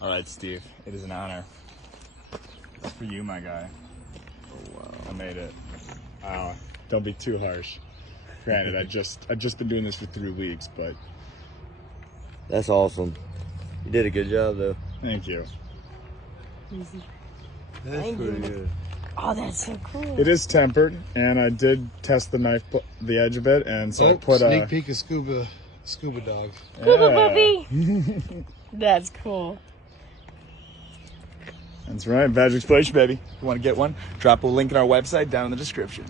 All right, Steve. It is an honor. For you, my guy. Oh wow. I made it. Don't be too harsh. Granted, I've just been doing this for 3 weeks, but That's awesome. You did a good job though. thank you. Easy. That's Thank pretty you. good. Oh, that's so cool. It is tempered, and I did test the knife, the edge of it, and so I put sneak a peek of scuba dog. Scuba puppy. That's cool. That's right, Badge Explosion, baby. If you want to get one, drop a link in our website down in the description.